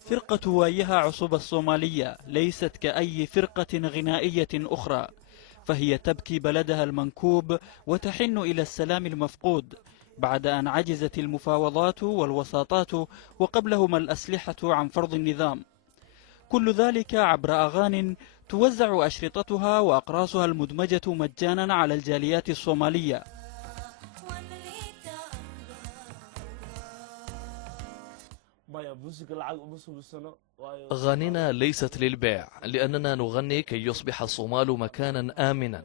فرقة وايها عصب الصومالية ليست كأي فرقة غنائية أخرى، فهي تبكي بلدها المنكوب وتحن إلى السلام المفقود بعد أن عجزت المفاوضات والوساطات وقبلهما الأسلحة عن فرض النظام. كل ذلك عبر أغاني توزع أشرطتها وأقراصها المدمجة مجانا على الجاليات الصومالية. أغانينا ليست للبيع، لأننا نغني كي يصبح الصومال مكانا آمنا،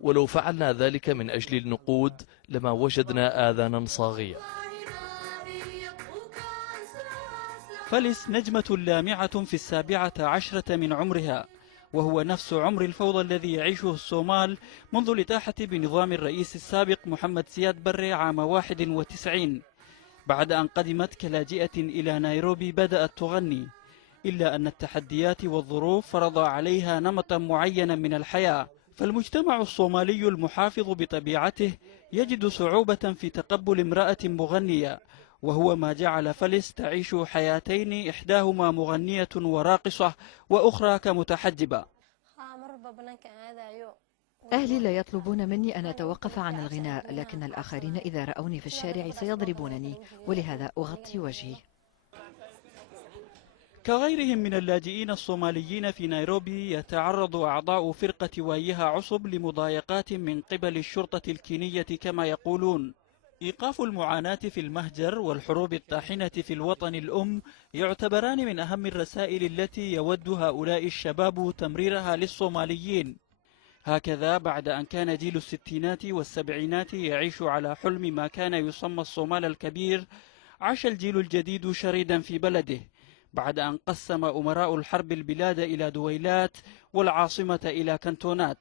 ولو فعلنا ذلك من أجل النقود لما وجدنا آذانا صاغية. فلس نجمة لامعة في 17 من عمرها، وهو نفس عمر الفوضى الذي يعيشه الصومال منذ الإتاحة بنظام الرئيس السابق محمد سياد بري عام 91. بعد أن قدمت كلاجئة إلى نيروبي بدأت تغني، إلا أن التحديات والظروف فرض عليها نمطا معينا من الحياة، فالمجتمع الصومالي المحافظ بطبيعته يجد صعوبة في تقبل امرأة مغنية، وهو ما جعل فلس تعيش حياتين، إحداهما مغنية وراقصة وأخرى كمتحجبة. أهلي لا يطلبون مني أن أتوقف عن الغناء، لكن الآخرين إذا رأوني في الشارع سيضربونني، ولهذا أغطي وجهي. كغيرهم من اللاجئين الصوماليين في نيروبي، يتعرض أعضاء فرقة وايها عصب لمضايقات من قبل الشرطة الكينية كما يقولون. إيقاف المعاناة في المهجر والحروب الطاحنة في الوطن الأم يعتبران من أهم الرسائل التي يود هؤلاء الشباب تمريرها للصوماليين. هكذا بعد أن كان جيل الستينات والسبعينات يعيش على حلم ما كان يسمى الصومال الكبير، عاش الجيل الجديد شريدا في بلده بعد أن قسم أمراء الحرب البلاد إلى دويلات والعاصمة إلى كنتونات،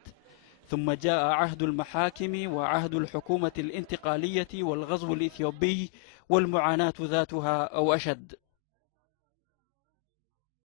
ثم جاء عهد المحاكم وعهد الحكومة الانتقالية والغزو الإثيوبي والمعاناة ذاتها أو أشد.